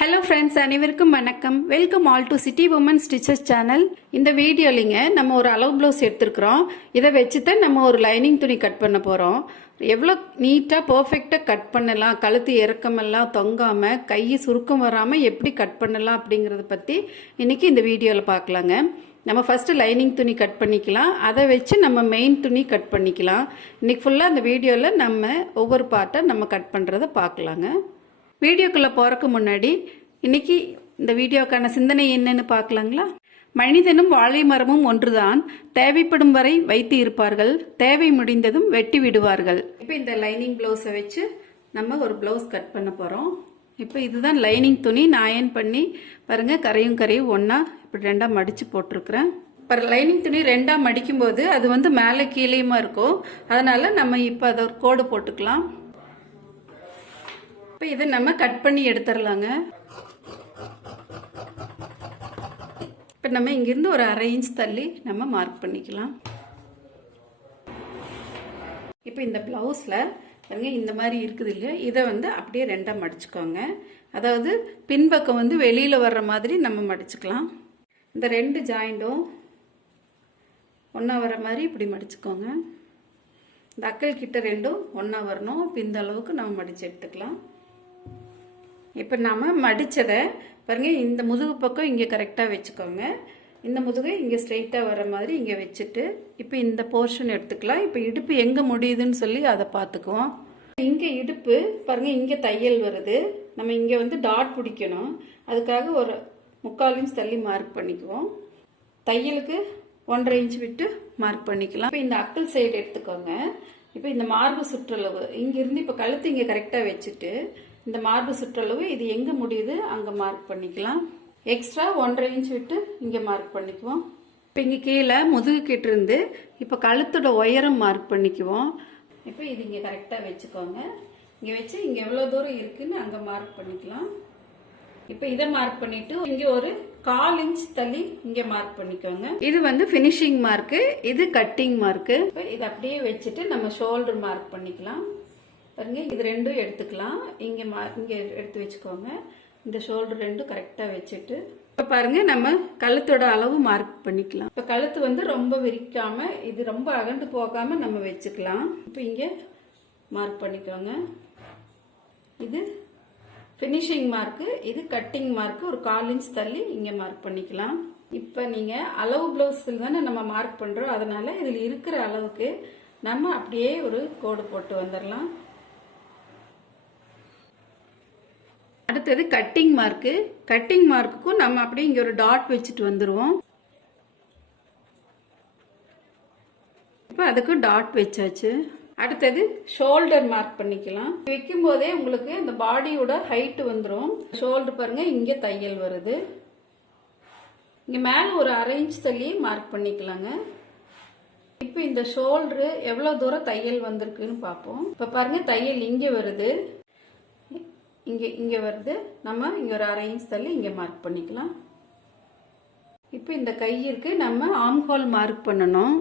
Hello friends, அனைவருக்கும் வணக்கம். Welcome all to city woman stitches channel. இந்த வீடியோலிங்க நம்ம ஒரு அளவு ப்ளவுஸ் எடுத்துருக்குறோம். இதை வச்சு தான் நம்ம ஒரு லைனிங் துணி கட் பண்ண போகிறோம். எவ்வளோ நீட்டாக பர்ஃபெக்டாக கட் பண்ணலாம், கழுத்து இறக்கமெல்லாம் தொங்காமல், கை சுருக்கம் வராமல் எப்படி கட் பண்ணலாம் அப்படிங்கிறத பற்றி இன்றைக்கி இந்த வீடியோவில் பார்க்கலாங்க. நம்ம ஃபஸ்ட்டு லைனிங் துணி கட் பண்ணிக்கலாம், அதை வச்சு நம்ம மெயின் துணி கட் பண்ணிக்கலாம். இன்றைக்கி ஃபுல்லாக அந்த வீடியோவில் நம்ம ஒவ்வொரு பார்ட்டை நம்ம கட் பண்ணுறதை பார்க்கலாங்க. வீடியோக்குள்ளே போகிறக்கு முன்னாடி இன்றைக்கி இந்த வீடியோக்கான சிந்தனை என்னன்னு பார்க்கலாங்களா? மனிதனும் வாழை மரமும் ஒன்றுதான், தேவைப்படும் வரை வைத்து இருப்பார்கள், தேவை முடிந்ததும் வெட்டி விடுவார்கள். இப்போ இந்த லைனிங் ப்ளவுஸை வச்சு நம்ம ஒரு ப்ளவுஸ் கட் பண்ண போகிறோம். இப்போ இதுதான் லைனிங் துணி. நான் அயர்ன் பண்ணி பாருங்கள், கரையும் ஒன்றா இப்படி ரெண்டாக மடித்து போட்டிருக்கிறேன். இப்போ லைனிங் துணி ரெண்டாக மடிக்கும்போது அது மேலே கீழேயுமா இருக்கும். அதனால் நம்ம இப்போ அதை ஒரு கோடு போட்டுக்கலாம். இப்போ இதை நம்ம கட் பண்ணி எடுத்துடலாங்க. இப்போ நம்ம இங்கிருந்து ஒரு 1/2 இன்ச் தள்ளி நம்ம மார்க் பண்ணிக்கலாம். இப்போ இந்த ப்ளவுஸில் பாருங்க, இந்த மாதிரி இருக்குது இல்லையா, இதை அப்படியே ரெண்டாக மடிச்சுக்கோங்க. அதாவது பின்பக்கம் வெளியில் வர்ற மாதிரி நம்ம மடிச்சுக்கலாம். இந்த 2 ஜாயிண்ட்டும் ஒன்றா வர மாதிரி இப்படி மடிச்சுக்கோங்க. இந்த அக்கல் கிட்ட ரெண்டும் ஒன்றா வரணும். இப்போ இந்த அளவுக்கு நம்ம மடித்து எடுத்துக்கலாம். இப்போ நாம் மடித்ததை பாருங்கள், இந்த முதுகு பக்கம் இங்கே கரெக்டாக வச்சுக்கோங்க. இந்த முதுகை இங்கே ஸ்ட்ரெயிட்டாக வர மாதிரி இங்கே வச்சுட்டு இப்போ இந்த போர்ஷன் எடுத்துக்கலாம். இப்போ இடுப்பு எங்கே முடியுதுன்னு சொல்லி அதை பார்த்துக்குவோம். இங்கே இடுப்பு பாருங்கள், இங்கே தையல் வருது. நம்ம இங்கே டாட் பிடிக்கணும். அதுக்காக ஒரு 3/4 இன்ச் தள்ளி மார்க் பண்ணிக்குவோம். தையலுக்கு 1/2 இன்ச் விட்டு மார்க் பண்ணிக்கலாம். இப்போ இந்த அக்கல் சைடு எடுத்துக்கோங்க. இப்போ இந்த மார்பு சுற்றளவு இங்கிருந்து இப்போ கழுத்து இங்கே கரெக்டாக வச்சுட்டு இந்த மார்பு சுற்றளவு இது எங்கே முடியுது அங்கே மார்க் பண்ணிக்கலாம். எக்ஸ்ட்ரா 1/2 இன்ச் விட்டு இங்கே மார்க் பண்ணிக்குவோம். இப்போ இங்கே கீழே முதுகு கிட்டிருந்து இப்போ கழுத்தோட உயரம் மார்க் பண்ணிக்குவோம். இப்போ இது இங்கே கரெக்டாக வச்சுக்கோங்க. இங்கே வச்சு இங்கே எவ்வளோ தூரம் இருக்குன்னு அங்கே மார்க் பண்ணிக்கலாம். இப்போ இதை மார்க் பண்ணிட்டு இங்கே ஒரு 1/4 இன்ச் தள்ளி இங்கே மார்க் பண்ணிக்கோங்க. இது ஃபினிஷிங் மார்க்கு, இது கட்டிங் மார்க்கு. இப்போ இதை அப்படியே வச்சுட்டு நம்ம ஷோல்டர் மார்க் பண்ணிக்கலாம். பாருங்க, இது ரெண்டும் எடுத்துக்கலாம். இங்கே எடுத்து வச்சுக்கோங்க. இந்த ஷோல்டர் ரெண்டும் கரெக்டாக வச்சுட்டு இப்போ பாருங்க, நம்ம கழுத்தோட அளவு மார்க் பண்ணிக்கலாம். இப்போ கழுத்து ரொம்ப விரிக்காமல், இது ரொம்ப அகண்டு போகாமல் நம்ம வச்சுக்கலாம். இப்போ இங்கே மார்க் பண்ணிக்கோங்க. இது ஃபினிஷிங் மார்க்கு, இது கட்டிங் மார்க்கு. ஒரு 1/4 இன்ச் தள்ளி இங்கே மார்க் பண்ணிக்கலாம். இப்போ நீங்கள் அளவு ப்ளவுஸில் தானே நம்ம மார்க் பண்ணுறோம். அதனால இதில் இருக்கிற அளவுக்கு நம்ம அப்படியே ஒரு கோடு போட்டு வந்துடலாம். அடுத்தது கட்டிங் மார்க்கு. கட்டிங் மார்க்குக்கும் நம்ம அப்படியே இங்கே ஒரு டாட் வச்சுட்டு வந்துடுவோம். இப்போ அதுக்கு டாட் வச்சாச்சு. அடுத்தது ஷோல்டர் மார்க் பண்ணிக்கலாம். வைக்கும் போதே உங்களுக்கு இந்த பாடியோட ஹைட் வந்துடும். ஷோல்டர் பாருங்க, இங்கே தையல் வருது. இங்கே மேலே ஒரு 1/2 இன்ச் தள்ளி மார்க் பண்ணிக்கலாங்க. இப்போ இந்த ஷோல்டரு எவ்வளோ தூரம் தையல் வந்திருக்குன்னு பார்ப்போம். இப்போ பாருங்க, தையல் இங்கே வருது, இங்கே வருது. நம்ம இங்கே ஒரு 1/2 இன்ச் தள்ளி இங்கே மார்க் பண்ணிக்கலாம். இப்போ இந்த கையிற்கு நம்ம ஆம்ஹோல் மார்க் பண்ணணும்.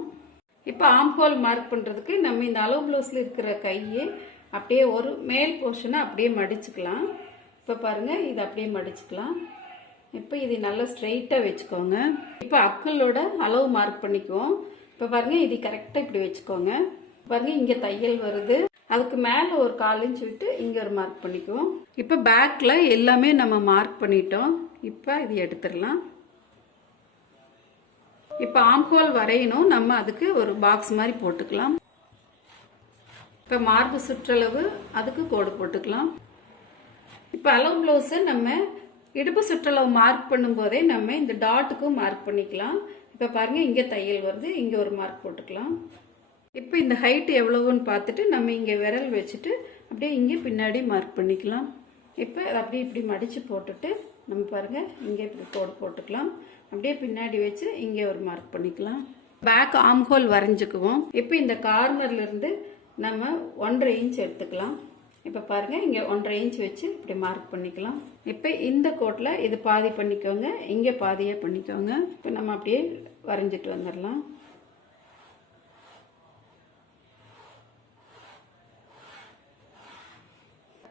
இப்போ ஆம்ஹோல் மார்க் பண்ணுறதுக்கு நம்ம இந்த அளவு ப்ளவுஸில் இருக்கிற கையை அப்படியே ஒரு மேல் போர்ஷனை அப்படியே மடிச்சுக்கலாம். இப்போ பாருங்கள், இது அப்படியே மடிச்சுக்கலாம். இப்போ இது நல்லா ஸ்ட்ரெயிட்டாக வச்சுக்கோங்க. இப்போ அக்கலோட அளவு மார்க் பண்ணிக்குவோம். இப்போ பாருங்கள், இது கரெக்டாக இப்படி வச்சுக்கோங்க. பாருங்கள், இங்கே தையல் வருது. அதுக்கு மேலே ஒரு 1/4 இன்ச் விட்டு இங்கே ஒரு மார்க் பண்ணிக்குவோம். இப்போ பேக்கில் எல்லாமே நம்ம மார்க் பண்ணிட்டோம். இப்போ இது எடுத்துடலாம். இப்போ ஆம்ஹோல் வரையணும். நம்ம அதுக்கு ஒரு பாக்ஸ் மாதிரி போட்டுக்கலாம். இப்போ மார்பு சுற்றளவு அதுக்கு கோடு போட்டுக்கலாம். இப்போ அளவு ப்ளவுஸை நம்ம இடுப்பு சுற்றளவு மார்க் பண்ணும்போதே நம்ம இந்த டாட்டுக்கும் மார்க் பண்ணிக்கலாம். இப்போ பாருங்கள், இங்கே தையல் வருது, இங்கே ஒரு மார்க் போட்டுக்கலாம். இப்போ இந்த ஹைட் எவ்வளவுன்னு பார்த்துட்டு நம்ம இங்கே விரல் வச்சுட்டு அப்படியே இங்கே பின்னாடி மார்க் பண்ணிக்கலாம். இப்போ அப்படியே இப்படி மடித்து போட்டுட்டு நம்ம பாருங்கள், இங்கே இப்படி கோடு போட்டுக்கலாம். அப்படியே பின்னாடி வச்சு இங்கே ஒரு மார்க் பண்ணிக்கலாம். பேக் ஆம்ஹோல் வரைஞ்சிக்குவோம். இப்போ இந்த கார்னர்லேருந்து நம்ம 1/2 இன்ச் எடுத்துக்கலாம். இப்போ பாருங்கள், இங்கே 1/2 இன்ச் வச்சு இப்படி மார்க் பண்ணிக்கலாம். இப்போ இந்த கோட்டில் இது பாதி பண்ணிக்கோங்க, இங்கே பாதியே பண்ணிக்கோங்க. இப்போ நம்ம அப்படியே வரைஞ்சிட்டு வந்துடலாம்.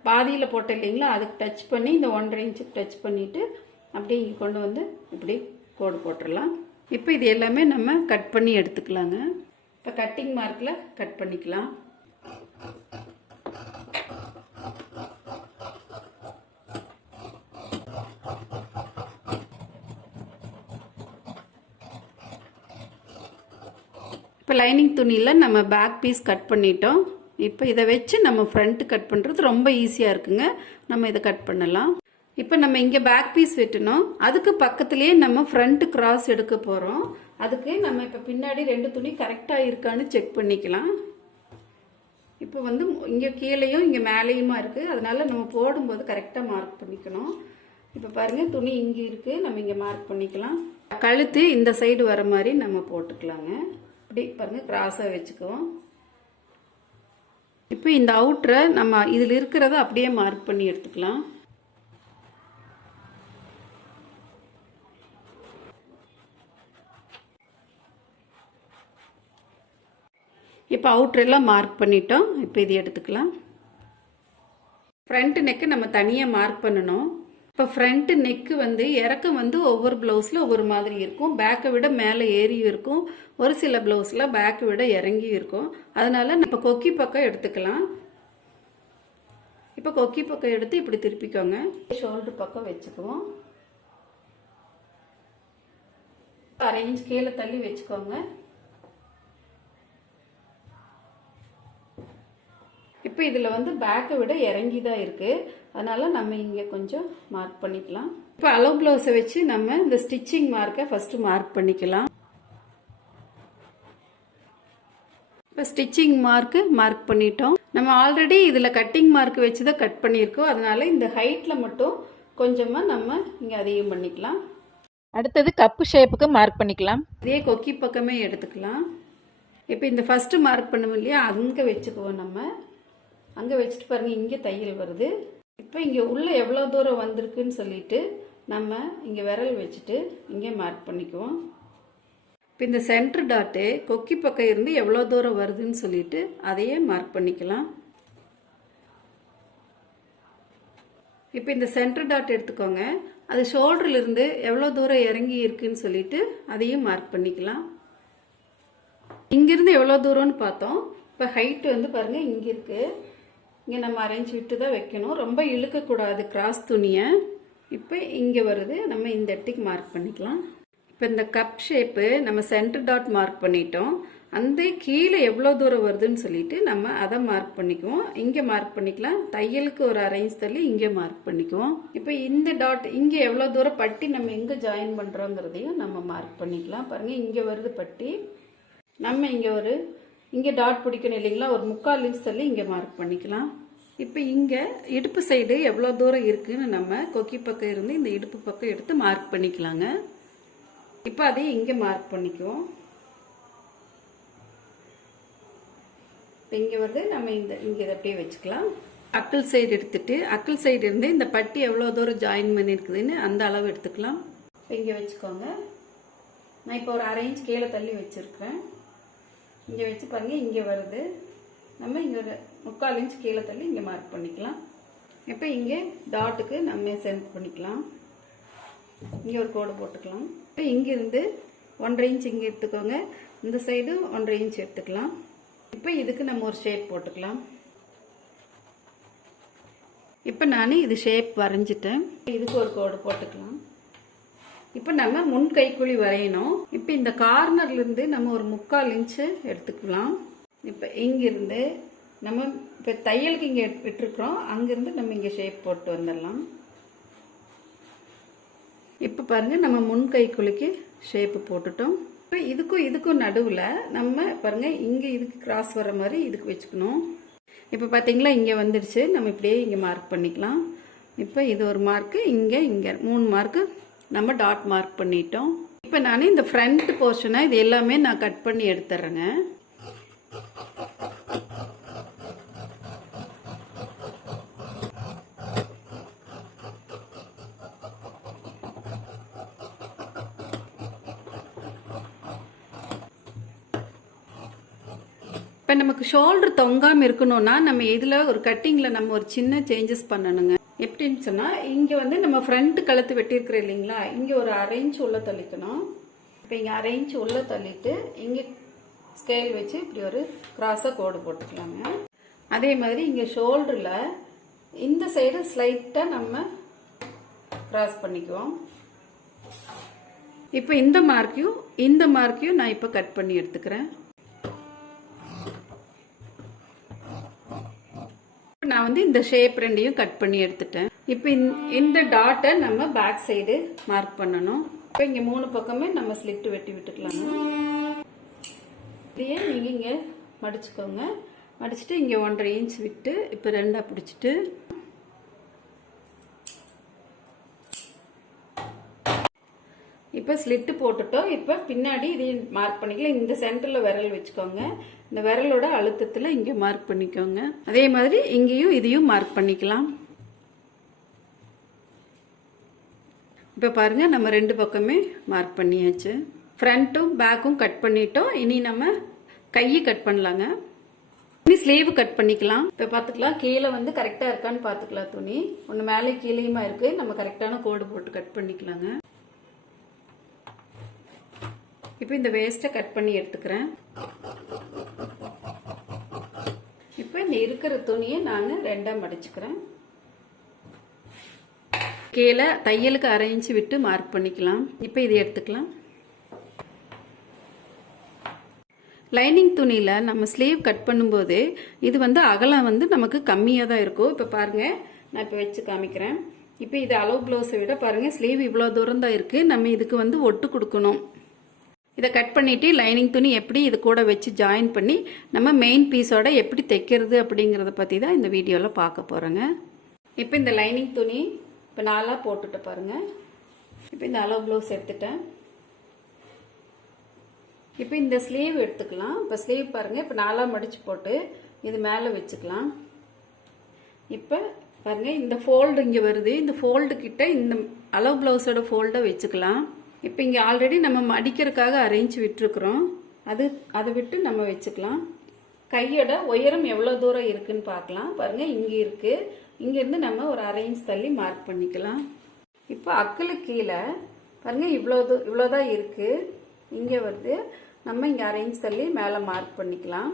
பாதியில் போட்டேன் இல்லைங்களா, அதுக்கு டச் பண்ணி இந்த 1.5 இன்ச்சுக்கு டச் பண்ணிவிட்டு அப்படியே இங்கே கொண்டு வந்து இப்படி கோடு போட்டுடலாம். இப்போ இது எல்லாமே நம்ம கட் பண்ணி எடுத்துக்கலாங்க. இப்போ கட்டிங் மார்க்கில் கட் பண்ணிக்கலாம். இப்போ லைனிங் துணியில் நம்ம பேக் பீஸ் கட் பண்ணிட்டோம். இப்போ இதை வச்சு நம்ம ஃப்ரண்ட் கட் பண்ணுறது ரொம்ப ஈஸியாக இருக்குங்க. நம்ம இதை கட் பண்ணலாம். இப்போ நம்ம இங்கே பேக் பீஸ் வெட்டணும், அதுக்கு பக்கத்துலேயே நம்ம ஃப்ரண்ட் கிராஸ் எடுக்க போகிறோம். அதுக்கு நம்ம இப்போ பின்னாடி 2 துணி கரெக்டாக இருக்கான்னு செக் பண்ணிக்கலாம். இப்போ வந்து இங்கே கீழேயும் இங்கே மேலேயுமா இருக்குது, அதனால நம்ம போடும்போது கரெக்டாக மார்க் பண்ணிக்கணும். இப்போ பாருங்கள், துணி இங்கே இருக்குது, நம்ம இங்கே மார்க் பண்ணிக்கலாம். கழுத்து இந்த சைடு வர மாதிரி நம்ம போட்டுக்கலாங்க. இப்படி பாருங்கள், கிராஸாக வச்சுக்குவோம். இப்போ இந்த அவுட்டரை நம்ம இதில் இருக்கிறத அப்படியே மார்க் பண்ணி எடுத்துக்கலாம். இப்போ அவுட்டரெல்லாம் மார்க் பண்ணிட்டோம். இப்போ இது எடுத்துக்கலாம். ஃப்ரண்ட் நெக்கு நம்ம தனியாக மார்க் பண்ணணும். இப்போ ஃப்ரண்ட் நெக்கு வந்து இறக்கம் வந்து ஒவ்வொரு ப்ளவுஸில் ஒவ்வொரு மாதிரி இருக்கும். பேக்கை விட மேலே ஏறியும் இருக்கும், ஒரு சில ப்ளவுஸில் பேக்கை விட இறங்கியும் இருக்கும். அதனால இப்போ கொக்கி பக்கம் எடுத்துக்கலாம். இப்போ கொக்கி பக்கம் எடுத்து இப்படி திருப்பிக்கோங்க. ஷோல்டர் பக்கம் வச்சுக்குவோம். 1/2 இன்ச் கீழே தள்ளி வச்சுக்கோங்க. இப்போ இதில் வந்து பேக்கை விட இறங்கி தான் இருக்குது, அதனால் நம்ம இங்கே கொஞ்சம் மார்க் பண்ணிக்கலாம். இப்போ அளவு ப்ளவுஸை வச்சு நம்ம இந்த ஸ்டிச்சிங் மார்க்கை ஃபஸ்ட்டு மார்க் பண்ணிக்கலாம். இப்போ ஸ்டிச்சிங் மார்க்கு மார்க் பண்ணிட்டோம். நம்ம ஆல்ரெடி இதில் கட்டிங் மார்க் வச்சு தான் கட் பண்ணியிருக்கோம், அதனால் இந்த ஹைட்டில் மட்டும் கொஞ்சமாக நம்ம இங்கே அதிகம் பண்ணிக்கலாம். அடுத்தது கப்பு ஷேப்புக்கு மார்க் பண்ணிக்கலாம். இதே கொக்கி பக்கமே எடுத்துக்கலாம். இப்போ இந்த ஃபஸ்ட்டு மார்க் பண்ணுவோம் இல்லையா, அங்கே வச்சுக்குவோம். நம்ம அங்கே வச்சுட்டு பாருங்கள், இங்கே தையல் வருது. இப்போ இங்கே உள்ளே எவ்வளோ தூரம் வந்திருக்குன்னு சொல்லிட்டு நம்ம இங்கே விரல் வச்சுட்டு இங்கே மார்க் பண்ணிக்குவோம். இப்போ இந்த சென்டர் டாட்டு கொக்கி பக்கம் இருந்து எவ்வளோ தூரம் வருதுன்னு சொல்லிட்டு அதையே மார்க் பண்ணிக்கலாம். இப்போ இந்த சென்டர் டாட் எடுத்துக்கோங்க, அது ஷோல்டர்லேருந்து எவ்வளோ தூரம் இறங்கி இருக்குன்னு சொல்லிட்டு அதையும் மார்க் பண்ணிக்கலாம். இங்கேருந்து எவ்வளோ தூரம்னு பார்த்தோம். இப்போ ஹைட்டு வந்து பாருங்கள், இங்கே இருக்குது. இங்கே நம்ம அரேஞ்ச் விட்டு தான் வைக்கணும், ரொம்ப இழுக்கக்கூடாது கிராஸ் துணியை. இப்போ இங்கே வருது, நம்ம இந்த இடத்துக்கு மார்க் பண்ணிக்கலாம். இப்போ இந்த கப் ஷேப்பு நம்ம சென்டர் டாட் மார்க் பண்ணிட்டோம். அந்த கீழே எவ்வளோ தூரம் வருதுன்னு சொல்லிட்டு நம்ம அதை மார்க் பண்ணிக்குவோம். இங்கே மார்க் பண்ணிக்கலாம். தையலுக்கு ஒரு 1/2 இன்ச் தள்ளி இங்கே மார்க் பண்ணிக்குவோம். இப்போ இந்த டாட் இங்கே எவ்வளோ தூரம் பட்டி நம்ம எங்கே ஜாயின் பண்ணுறோங்கிறதையும் நம்ம மார்க் பண்ணிக்கலாம். பாருங்கள், இங்கே வருது பட்டி. நம்ம இங்கே டாட் பிடிக்கணும் இல்லைங்களா, ஒரு 3/4 இன்ச் தள்ளி இங்கே மார்க் பண்ணிக்கலாம். இப்போ இங்கே இடுப்பு சைடு எவ்வளோ தூரம் இருக்குதுன்னு நம்ம கொக்கி பக்கம் இருந்து இந்த இடுப்பு பக்கம் எடுத்து மார்க் பண்ணிக்கலாங்க. இப்போ அதையும் இங்கே மார்க் பண்ணிக்குவோம். இப்போ இங்கே வந்து நம்ம இங்கே இதை அப்படியே வச்சுக்கலாம். அக்கல் சைடு எடுத்துட்டு அக்கல் சைடு இருந்து இந்த பட்டி எவ்வளோ தூரம் ஜாயின் பண்ணியிருக்குதுன்னு அந்த அளவு எடுத்துக்கலாம். இப்போ இங்கே வச்சுக்கோங்க. நான் இப்போ ஒரு 1/2 இன்ச் கீழே தள்ளி வச்சுருக்கிறேன். இங்கே வச்சு பாருங்கள், இங்கே வருது. நம்ம இங்கே ஒரு 3/4 இன்ச் கீழே தள்ளி இங்கே மார்க் பண்ணிக்கலாம். இப்போ இங்கே டாட்டுக்கு நம்ம சென்ட் பண்ணிக்கலாம். இங்கே ஒரு கோடு போட்டுக்கலாம். இப்போ இங்கேருந்து 1/2 இன்ச் இங்கே எடுத்துக்கோங்க, இந்த சைடு 1/2 இன்ச் எடுத்துக்கலாம். இப்போ இதுக்கு நம்ம ஒரு ஷேப் போட்டுக்கலாம். இப்போ நான் இது ஷேப் வரைஞ்சிட்டேன். இதுக்கு ஒரு கோடு போட்டுக்கலாம். இப்போ நம்ம முன் கைக்குழி வரையணும். இப்போ இந்த கார்னர்லேருந்து நம்ம ஒரு 3/4 இன்ச்சு எடுத்துக்கலாம். இப்போ இங்கிருந்து நம்ம இப்போ தையலுக்கு இங்கே விட்டுருக்குறோம், அங்கேருந்து நம்ம இங்கே ஷேப் போட்டு வந்துடலாம். இப்போ பாருங்கள், நம்ம முன் கைக்குழிக்கு ஷேப்பு போட்டுட்டோம். இப்போ இதுக்கும் நடுவில் நம்ம பாருங்கள், இங்கே இதுக்கு கிராஸ் வர மாதிரி இதுக்கு வச்சுக்கணும். இப்போ பார்த்தீங்களா, இங்கே வந்துடுச்சு. நம்ம இப்படியே இங்கே மார்க் பண்ணிக்கலாம். இப்போ இது ஒரு மார்க்கு, இங்கே 3 மார்க்கு நம்ம டாட் மார்க் பண்ணிட்டோம். இப்போ நான் இந்த ஃப்ரண்ட் போர்ஷனை இது எல்லாமே நான் கட் பண்ணி எடுத்துட்றேங்க. இப்போ நமக்கு ஷோல்டர் தொங்காமல் இருக்கணும்னா நம்ம இதில் ஒரு கட்டிங்கில் நம்ம ஒரு சின்ன சேஞ்சஸ் பண்ணணுங்க. எப்படின்னு சொன்னால் இங்கே வந்து நம்ம ஃப்ரண்ட் கழுத்து வெட்டியிருக்கிறோம் இல்லைங்களா, இங்கே ஒரு 1/2 இன்ச் உள்ள தள்ளிக்கணும். இப்போ இங்கே 1/2 இன்ச் உள்ள தள்ளிட்டு இங்கே ஸ்கேல் வச்சு இப்படி ஒரு கிராஸாக கோடு போட்டுக்கலாங்க. அதே மாதிரி இங்கே ஷோல்டரில் இந்த சைடு ஸ்லைட்டாக நம்ம கிராஸ் பண்ணிக்குவோம். இப்போ இந்த மார்க்கையும் நான் இப்போ கட் பண்ணி எடுத்துக்கிறேன். நான் வந்து இந்த ஷேப் ரெண்டையும் கட் பண்ணி எடுத்துட்டேன். இப்போ இந்த டாட்டை நம்ம பேக் சைடு மார்க் பண்ணணும். இப்போ இங்கே 3 பக்கமே நம்ம ஸ்லிட் வெட்டி விட்டுக்கலாங்க. இதையே நீங்கள் இங்கே மடிச்சுக்கோங்க. மடிச்சுட்டு இங்கே 1.5 இன்ச் விட்டு இப்போ 2ஆ பிடிச்சிட்டு இப்போ ஸ்லிட்டு போட்டுட்டோம். இப்போ பின்னாடி இதையும் மார்க் பண்ணிக்கலாம். இந்த சென்டரில் விரல் வச்சுக்கோங்க. இந்த விரலோட அழுத்தத்தில் இங்கே மார்க் பண்ணிக்கோங்க. அதே மாதிரி இங்கேயும் இதையும் மார்க் பண்ணிக்கலாம். இப்போ பாருங்கள் நம்ம 2 பக்கமே மார்க் பண்ணியாச்சு. ஃப்ரண்ட்டும் பேக்கும் கட் பண்ணிட்டோம். இனி நம்ம கையை கட் பண்ணலாங்க. இனி ஸ்லீவ் கட் பண்ணிக்கலாம். இப்போ பார்த்துக்கலாம் கீழே வந்து கரெக்டாக இருக்கான்னு பார்த்துக்கலாம். துணி ஒன்று மேலே கீழேயுமா இருக்குது. நம்ம கரெக்டான கோடு போட்டு கட் பண்ணிக்கலாங்க. இப்போ இந்த வேஸ்ட்டை கட் பண்ணி எடுத்துக்கிறேன். இப்போ இந்த இருக்கிற துணியை நான் 2ஆ மடிச்சுக்கிறேன். கீழே தையலுக்கு 1/2 இன்ச் விட்டு மார்க் பண்ணிக்கலாம். இப்போ இதை எடுத்துக்கலாம். லைனிங் துணியில் நம்ம ஸ்லீவ் கட் பண்ணும்போது இது வந்து அகலம் வந்து நமக்கு கம்மியாக தான் இருக்கும். இப்போ பாருங்கள் நான் இப்போ வச்சு காமிக்கிறேன். இப்போ இது அளவு ப்ளவுஸை விட பாருங்கள் ஸ்லீவ் இவ்வளோ தூரம் தான் இருக்குது. நம்ம இதுக்கு வந்து ஒட்டு கொடுக்கணும். இதை கட் பண்ணிவிட்டு லைனிங் துணி எப்படி இது கூட வச்சு ஜாயின் பண்ணி நம்ம மெயின் பீஸோட எப்படி தைக்கிறது அப்படிங்கிறத பற்றி தான் இந்த வீடியோவில் பார்க்க போகிறோங்க. இப்போ இந்த லைனிங் துணி இப்போ 4ஆக போட்டுட்டு பாருங்கள். இப்போ இந்த அளவு ப்ளவுஸ் எடுத்துட்டேன். இப்போ இந்த ஸ்லீவ் எடுத்துக்கலாம். இப்போ ஸ்லீவ் பாருங்கள் இப்போ 4ஆக மடித்து போட்டு இது மேலே வச்சுக்கலாம். இப்போ பாருங்கள் இந்த ஃபோல்டு இங்கே வருது. இந்த ஃபோல்டு கிட்ட இந்த அளவு ப்ளவுஸோட ஃபோல்டை வச்சுக்கலாம். இப்போ இங்கே ஆல்ரெடி நம்ம மடிக்கிறதுக்காக 1/2 இன்ச் விட்டுருக்குறோம். அதை விட்டு நம்ம வச்சுக்கலாம். கையோட உயரம் எவ்வளோ தூரம் இருக்குன்னு பார்க்கலாம். பாருங்கள் இங்கே இருக்குது. இங்கேருந்து நம்ம ஒரு 1/2 இன்ச் தள்ளி மார்க் பண்ணிக்கலாம். இப்போ அக்கலுக்கு கீழே பாருங்கள் இவ்வளோதான் இருக்குது. இங்கே வருது. நம்ம இங்கே 1/2 இன்ச் தள்ளி மேலே மார்க் பண்ணிக்கலாம்.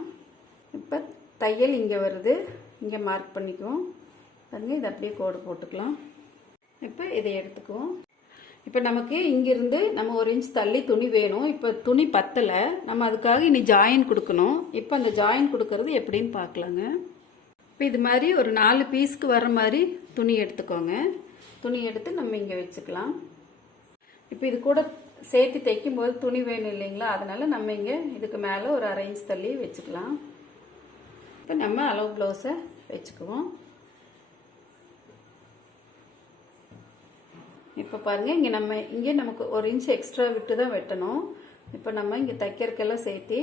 இப்போ தையல் இங்கே வருது. இங்கே மார்க் பண்ணிக்குவோம். பாருங்கள் இதை அப்படியே கோடு போட்டுக்கலாம். இப்போ இதை எடுத்துக்குவோம். இப்போ நமக்கு இங்கிருந்து நம்ம 1 இன்ச் தள்ளி துணி வேணும். இப்போ துணி பத்தலை. நம்ம அதுக்காக இனி ஜாயின் கொடுக்கணும். இப்போ அந்த ஜாயின் கொடுக்கறது எப்படின்னு பார்க்கலாங்க. இப்போ இது மாதிரி ஒரு 4 பீஸ்க்கு வர மாதிரி துணி எடுத்துக்கோங்க. துணி எடுத்து நம்ம இங்கே வச்சுக்கலாம். இப்போ இது கூட சேர்த்து தைக்கும் போது துணி வேணும் இல்லைங்களா, அதனால நம்ம இங்கே இதுக்கு மேலே ஒரு 1/2 இன்ச் தள்ளி வச்சுக்கலாம். இப்போ நம்ம அளவு ப்ளவுஸை வச்சுக்குவோம். இப்போ பாருங்கள் இங்கே நமக்கு 1 இன்ச் எக்ஸ்ட்ரா விட்டு தான் வெட்டணும். இப்போ நம்ம இங்கே தைக்கிறதுக்கெல்லாம் சேர்த்து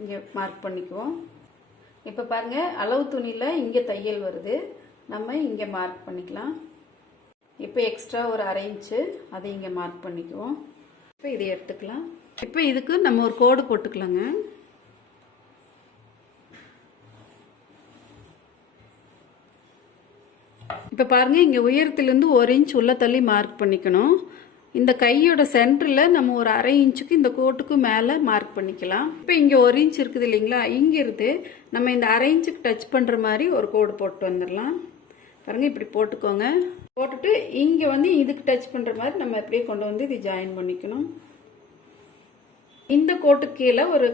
இங்கே மார்க் பண்ணிக்குவோம். இப்போ பாருங்கள் அளவு துணியில் இங்கே தையல் வருது. நம்ம இங்கே மார்க் பண்ணிக்கலாம். இப்போ எக்ஸ்ட்ரா ஒரு 1/2 இன்ச்சு அதை இங்கே மார்க் பண்ணிக்குவோம். இப்போ இதை எடுத்துக்கலாம். இப்போ இதுக்கு நம்ம ஒரு கோடு போட்டுக்கலாங்க. இப்போ பாருங்கள் இங்கே உயரத்துலேருந்து 1 இன்ச் உள்ள தள்ளி மார்க் பண்ணிக்கணும். இந்த கையோட சென்டரில் நம்ம ஒரு 1/2 இன்ச்சுக்கு இந்த கோட்டுக்கு மேலே மார்க் பண்ணிக்கலாம். இப்போ இங்கே 1 இன்ச் இருக்குது இல்லைங்களா, இங்கிருந்து நம்ம இந்த 1/2 இன்ச்சுக்கு டச் பண்ணுற மாதிரி ஒரு கோடு போட்டு வந்துடலாம். பாருங்கள் இப்படி போட்டுக்கோங்க. போட்டுட்டு இங்கே வந்து இதுக்கு டச் பண்ணுற மாதிரி நம்ம எப்படியே கொண்டு வந்து இது ஜாயின் பண்ணிக்கணும். இந்த கோட்டுக்கு கீழே ஒரு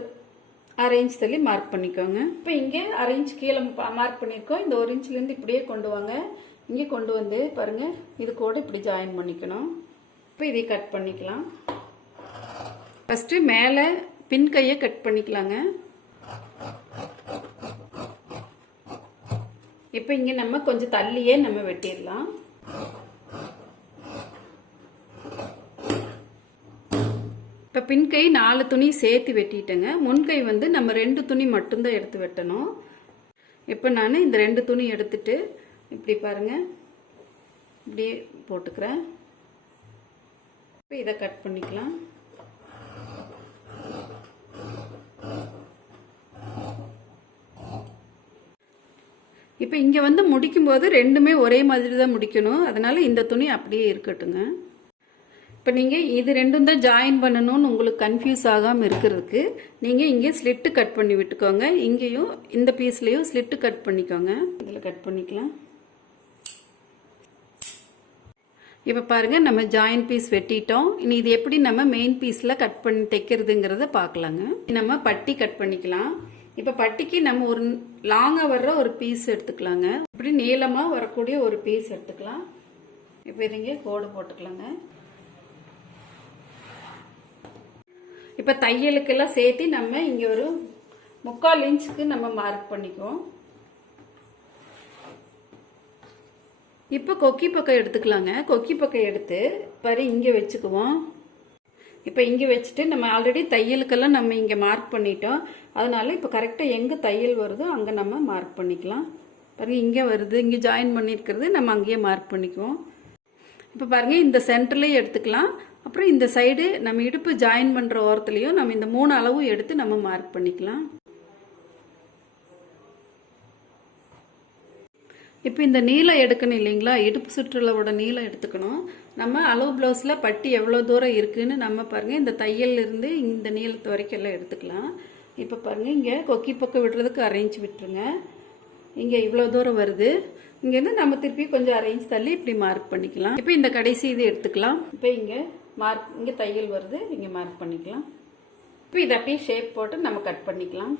1/2 இன்ச் தள்ளி மார்க் பண்ணிக்கோங்க. இப்போ இங்கே 1/2 இன்ச் கீழே மார்க் பண்ணியிருக்கோம். இந்த 1 இன்ச்லேருந்து இப்படியே கொண்டு வாங்க. இங்கே கொண்டு வந்து பாருங்கள் இது கூட இப்படி ஜாயின் பண்ணிக்கணும். இப்போ இதை கட் பண்ணிக்கலாம். ஃபஸ்ட்டு மேலே பின் கையை கட் பண்ணிக்கலாங்க. இப்போ இங்கே நம்ம கொஞ்சம் தள்ளியே நம்ம வெட்டிடலாம். இப்போ பின்கை 4 துணி சேர்த்து வெட்டிட்டேங்க. முன்கை வந்து நம்ம 2 துணி மட்டும்தான் எடுத்து வெட்டணும். இப்போ நான் இந்த 2 துணி எடுத்துட்டு இப்படி பாருங்க இப்படியே போட்டுக்கிறேன். இப்போ இதை கட் பண்ணிக்கலாம். இப்போ இங்கே வந்து முடிக்கும்போது ரெண்டுமே ஒரே மாதிரி தான் முடிக்கணும், அதனால் இந்த துணி அப்படியே இருக்கட்டுங்க. இப்போ நீங்கள் இது ரெண்டும் தான் ஜாயின் பண்ணணும்னு உங்களுக்கு கன்ஃபியூஸ் ஆகாமல் இருக்கிறதுக்கு நீங்கள் இங்கே ஸ்லிட்டு கட் பண்ணி விட்டுக்கோங்க. இங்கேயும் இந்த பீஸ்லேயும் ஸ்லிட்டு கட் பண்ணிக்கோங்க. இதில் கட் பண்ணிக்கலாம். இப்போ பாருங்கள், நம்ம ஜாயின் பீஸ் வெட்டிட்டோம். இனி இது எப்படி நம்ம மெயின் பீஸில் கட் பண்ணி தைக்கிறதுங்கிறத பார்க்கலாங்க. நம்ம பட்டி கட் பண்ணிக்கலாம். இப்போ பட்டிக்கு நம்ம ஒரு லாங்காக வர்ற ஒரு பீஸ் எடுத்துக்கலாங்க. இப்படி நீளமாக வரக்கூடிய ஒரு பீஸ் எடுத்துக்கலாம். இப்போ இதுங்க கோடு போட்டுக்கலாங்க. இப்போ தையலுக்கெல்லாம் சேர்த்து நம்ம இங்கே ஒரு 3/4 இன்ச்சுக்கு நம்ம மார்க் பண்ணிக்குவோம். இப்போ கொக்கி பக்கம் எடுத்துக்கலாங்க. கொக்கி பக்கம் எடுத்து பாரு இங்கே வச்சுக்குவோம். இப்போ இங்கே வச்சுட்டு நம்ம ஆல்ரெடி தையலுக்கெல்லாம் நம்ம இங்கே மார்க் பண்ணிட்டோம். அதனால இப்போ கரெக்டாக எங்கே தையல் வருதோ அங்கே நம்ம மார்க் பண்ணிக்கலாம். பாருங்கள் இங்கே வருது, இங்கே ஜாயின் பண்ணியிருக்கிறது நம்ம அங்கேயே மார்க் பண்ணிக்குவோம். இப்போ பாருங்கள் இந்த சென்டர்லேயும் எடுத்துக்கலாம். அப்புறம் இந்த சைடு நம்ம இடுப்பு ஜாயின் பண்ணுற ஓரத்துலையும் நம்ம இந்த 3 அளவும் எடுத்து நம்ம மார்க் பண்ணிக்கலாம். இப்போ இந்த நீளம் எடுக்கணும் இல்லைங்களா, இடுப்பு சுற்றுலாவோட நீளம் எடுத்துக்கணும். நம்ம அளவு ப்ளவுஸில் பட்டி எவ்வளோ தூரம் இருக்குதுன்னு நம்ம பாருங்கள் இந்த தையல்லிருந்து இந்த நீளத்து வரைக்கும் எல்லாம் எடுத்துக்கலாம். இப்போ பாருங்கள் இங்கே கொக்கி பக்கம் விடுறதுக்கு அரேஞ்ச் விட்டுருங்க. இங்கே இவ்வளோ தூரம் வருது. இங்கேருந்து நம்ம திருப்பி கொஞ்சம் அரேஞ்ச் தள்ளி இப்படி மார்க் பண்ணிக்கலாம். இப்போ இந்த கடைசி இது எடுத்துக்கலாம். இப்போ இங்கே இங்கே தையல் வருது, இங்கே மார்க் பண்ணிக்கலாம். இப்போ இதை அப்படியே ஷேப் போட்டு நம்ம கட் பண்ணிக்கலாம்.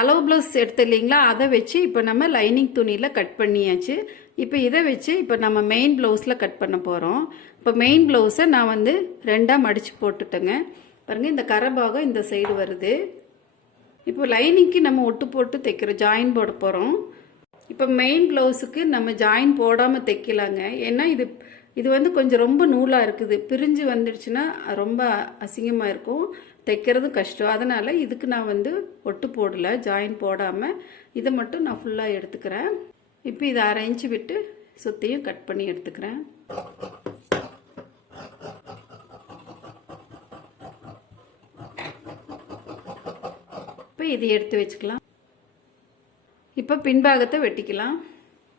அளவு ப்ளவுஸ் எடுத்து இல்லைங்களா, அதை வச்சு இப்போ நம்ம லைனிங் துணியில் கட் பண்ணியாச்சு. இப்போ இதை வச்சு இப்போ நம்ம மெயின் ப்ளவுஸில் கட் பண்ண போகிறோம். இப்போ மெயின் ப்ளவுஸை நான் வந்து 2ஆக மடித்து போட்டுட்டேங்க. பாருங்கள் இந்த கரைபாகம் இந்த சைடு வருது. இப்போ லைனிங்க்கு நம்ம ஒட்டு போட்டு தைக்கிறோம், ஜாயின் போட போகிறோம். இப்போ மெயின் ப்ளவுஸுக்கு நம்ம ஜாயின் போடாமல் தைக்கலாங்க. ஏன்னா இது வந்து கொஞ்சம் ரொம்ப நூலாக இருக்குது. பிரிஞ்சு வந்துடுச்சுன்னா ரொம்ப அசிங்கமாக இருக்கும், தைக்கிறதும் கஷ்டம். அதனால் இதுக்கு நான் வந்து ஒட்டு போடலை, ஜாயின் போடாமல் இதை மட்டும் நான் ஃபுல்லாக எடுத்துக்கிறேன். இப்போ இதை அரைஞ்சி விட்டு சுற்றியும் கட் பண்ணி எடுத்துக்கிறேன். இப்போ இதை எடுத்து வச்சுக்கலாம். இப்போ பின்பாகத்தை வெட்டிக்கலாம்.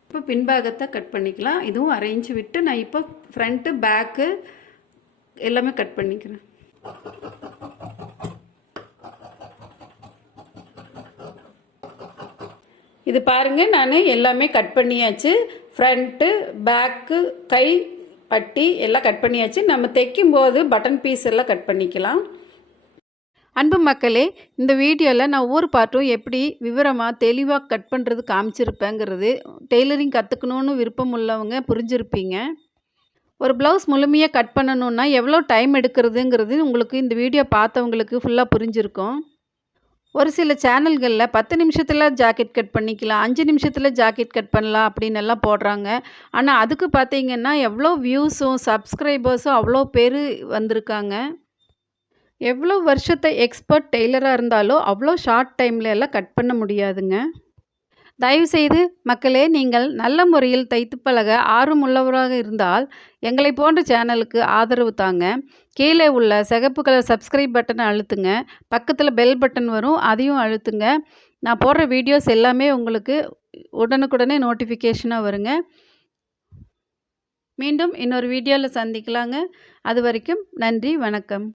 இப்போ பின்பாகத்தை கட் பண்ணிக்கலாம். இதுவும் அரேஞ்ச் விட்டு நான் இப்போ ஃப்ரண்ட்டு பேக்கு எல்லாமே கட் பண்ணிக்கிறேன். இது பாருங்க, நான் எல்லாமே கட் பண்ணியாச்சு. ஃப்ரண்ட்டு பேக்கு கை பட்டி எல்லாம் கட் பண்ணியாச்சு. நம்ம தைக்கும்போது பட்டன் பீஸ் எல்லாம் கட் பண்ணிக்கலாம். அன்பு மக்களே, இந்த வீடியோவில் நான் ஒவ்வொரு பார்ட்டும் எப்படி விவரமாக தெளிவாக கட் பண்ணுறது காமிச்சிருப்பேங்கிறது டெய்லரிங் கற்றுக்கணுன்னு விருப்பம் உள்ளவங்க புரிஞ்சிருப்பீங்க. ஒரு ப்ளவுஸ் முழுமையாக கட் பண்ணணுன்னா எவ்வளோ டைம் எடுக்கிறதுங்கிறது உங்களுக்கு இந்த வீடியோ பார்த்தவங்களுக்கு ஃபுல்லாக புரிஞ்சிருக்கும். ஒரு சில சேனல்களில் 10 நிமிஷத்தில் ஜாக்கெட் கட் பண்ணிக்கலாம், 5 நிமிஷத்தில் ஜாக்கெட் கட் பண்ணலாம் அப்படின்னு எல்லாம் போடுறாங்க. ஆனால் அதுக்கு பார்த்தீங்கன்னா எவ்வளோ வியூஸும் சப்ஸ்கிரைபர்ஸும் அவ்வளோ பேர் வந்திருக்காங்க. எவ்வளோ வருஷத்தை எக்ஸ்பர்ட் டெய்லராக இருந்தாலும் அவ்வளோ ஷார்ட் டைமில் எல்லாம் கட் பண்ண முடியாதுங்க. தயவுசெய்து மக்களே, நீங்கள் நல்ல முறையில் தைத்து பழக ஆர்வமுள்ளவராக இருந்தால் எங்களை போன்ற சேனலுக்கு ஆதரவு தாங்க. கீழே உள்ள சிகப்பு கலர் சப்ஸ்கிரைப் பட்டனை அழுத்துங்க. பக்கத்தில் பெல் பட்டன் வரும், அதையும் அழுத்துங்க. நான் போடுற வீடியோஸ் எல்லாமே உங்களுக்கு உடனுக்குடனே நோட்டிஃபிகேஷனாக வருங்க. மீண்டும் இன்னொரு வீடியோவில் சந்திக்கலாங்க. அது வரைக்கும் நன்றி, வணக்கம்.